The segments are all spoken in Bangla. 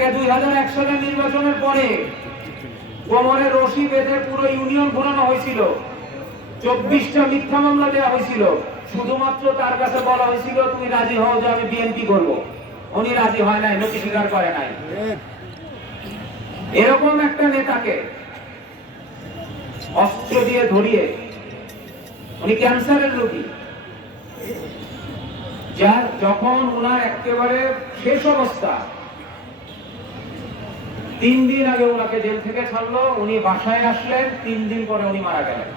উনাকে 2001 সালের নির্বাচনের পরে কোমরে রশি বেঁধে পুরো ইউনিয়ন ঘোরানো হয়েছিল, 24টা মিথ্যা মামলা দেওয়া হয়েছিল। শুধুমাত্র তার কাছে বলা হয়েছিল তুমি রাজি হও যে আমি বিএনপি করব। উনি রাজি হয় নাই, নথি স্বীকার করে নাই। এরকম একটা নেতাকে অস্ত্র দিয়ে ধরিয়ে, উনি ক্যান্সারের রোগী, যার যখন ওনার একেবারে শেষ অবস্থা, 3 দিন আগে ওনাকে জেল থেকে ছাড়লো, উনি বাসায় আসলেন, 3 দিন পরে উনি মারা গেলেন।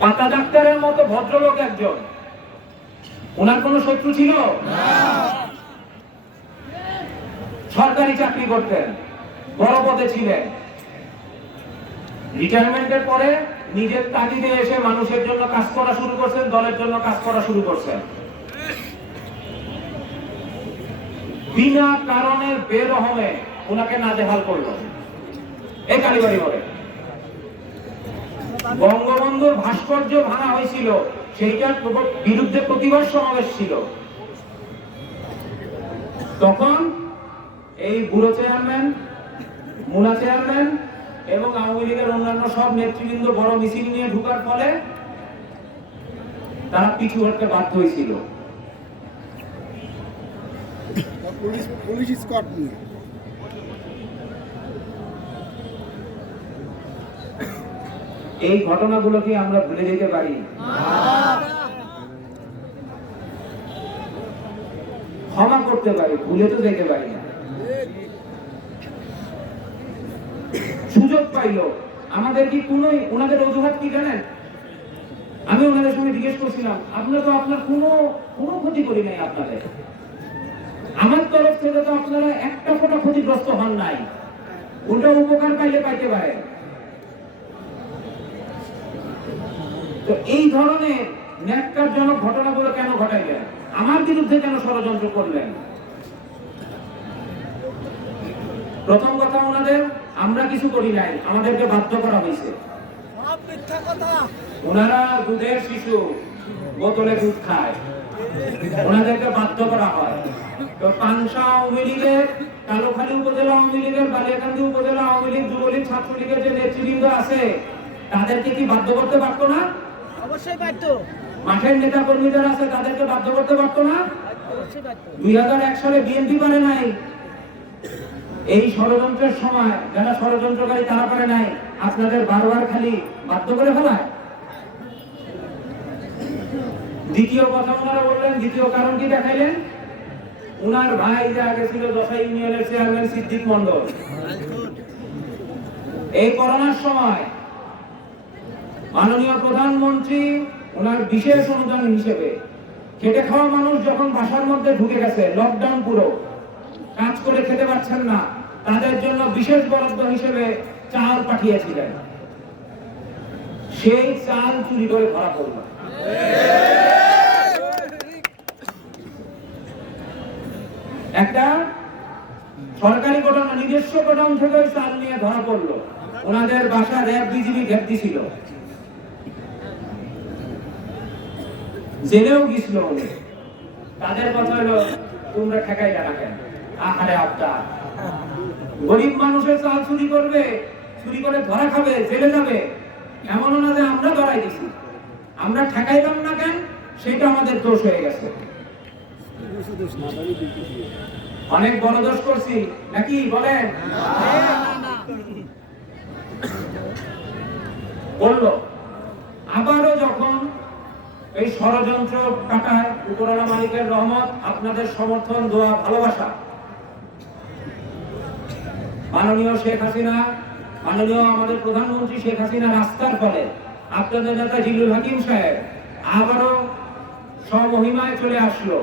পাতা ডাক্তারের মতো ভদ্রলোক একজন, ওনার কোনো শত্রু ছিল? সরকারি চাকরি করতেন, বড় পদে ছিলেন। রিটায়ারমেন্টের পরে নিজের তাগিদে এসে মানুষের জন্য কাজ করা শুরু করছেন, দলের জন্য কাজ করা শুরু করছেন। বিনা কারণে বেরহমে ওনাকে নাজেহাল করলো এই কালীবাড়ি মোড়ে। বঙ্গবন্ধুর ভাস্কর্য ভাঙা হয়েছিল, সেইটার বিরুদ্ধে প্রতিবাদ সমাবেশ ছিল। তখন এই বুড়ো চেয়ারম্যান, মুনা চেয়ারম্যান এবং আওয়ামী লীগের অন্যান্য সব নেতৃবৃন্দ বড় মিছিল নিয়ে ঢুকার ফলে তারা পিছু হটতে বাধ্য হয়েছিল। এই ঘটনাগুলো কি আমরা ভুলে যেতে পারি? ক্ষমা করতে পারি, ভুলে তো যেতে পারি না। সুযোগ পাইলো, আমাদের কি কোনো, ওনাদের অজুহাত কি জানেন? আমি ওনাদের সঙ্গে জিজ্ঞেস করছিলাম, আপনারা তো আপনার কোনো ক্ষতি করি নাই, আপনাদের আমার তরফ থেকে তো আপনারা একটা ফোঁটা ক্ষতিগ্রস্ত হন নাই, উল্টা উপকার পাইলে পাইতে পারে। তো এই ধরনের ন্যাক্কারজনক ঘটনাগুলো কেন ঘটাইলেন? আমার বিরুদ্ধে কেন ষড়যন্ত্র করলেন? প্রথম কথা, ওনাদের আমরা কিছু করি নাই, আমাদেরকে বাধ্য করা হয়েছে। ওনারা দুধের শিশু, বোতলে দুধ খায়, ওনাদেরকে বাধ্য করা হয়। তো পাংশা আওয়ামী লীগের, কালোখালী উপজেলা আওয়ামী লীগের, বালিয়াকান্দি উপজেলা আওয়ামী লীগ, যুবলীগ, ছাত্রলীগের যে নেতৃবৃন্দ আছে তাদেরকে কি বাধ্য করতে পারতো না? অবশ্যই পারত। মাঠের নেতা কর্মী যারা আছে তাদেরকে বাধ্য করতে পারতো না? অবশ্যই পারত। 2001 সালে বিএনপি পারে নাই, এই ষড়যন্ত্রের সময় যারা ষড়যন্ত্রকারী তারা পারে নাই, আপনাদের বারবার খালি বাধ্য করে ফেলায়। দ্বিতীয় কথা ওনারা বললেন, দ্বিতীয় কারণ কি দেখাইলেন? উনার ভাই যে আগে ছিল দশা ইউনিয়নের চেয়ারম্যান সিদ্দিক মন্ডল, এই করোনার সময় মাননীয় প্রধানমন্ত্রী ওনার বিশেষ অনুদান হিসেবে খেটে খাওয়া মানুষ যখন বাসার মধ্যে ঢুকে গেছে, লকডাউন পুরো, কাজ করে খেতে পারছেন না, তাদের জন্য বিশেষ বরাদ্দ হিসেবে চাল পাঠিয়েছিলেন। সেই চাল চুরি করে ধরা পড়ল। একটা সরকারি গোডাউন, নিজস্ব গোডাউন থেকে ওই চাল নিয়ে ধরা পড়লো। ওনাদের বাসা র্যাব বিজিবি ঘের দিছিল, জেলেও গেছিল উনি। তাদের কথা হলো, তোমরা ঠেকাই জানা কেন? আহারে আবদার, গরিব মানুষের চাল চুরি করবে, চুরি করে ধরা খাবে, জেলে যাবে, এমনও না যে আমরা ধরাই দিছি, আমরা ঠেকাইলাম না কেন সেটা আমাদের দোষ হয়ে গেছে। অনেক বড় দোষ করছি নাকি বলেন? বললো আবারও যখন এই ষড়যন্ত্র কাটায়, উপরওয়ালা মালিকের রহমত, আপনাদের সমর্থন, দোয়া, ভালোবাসা, মাননীয় শেখ হাসিনা, মাননীয় আমাদের প্রধানমন্ত্রী শেখ হাসিনা রাস্তার ফলে আপনাদের নেতা জিলুল হাকিম সাহেব আবারও স্বমহিমায় চলে আসলো।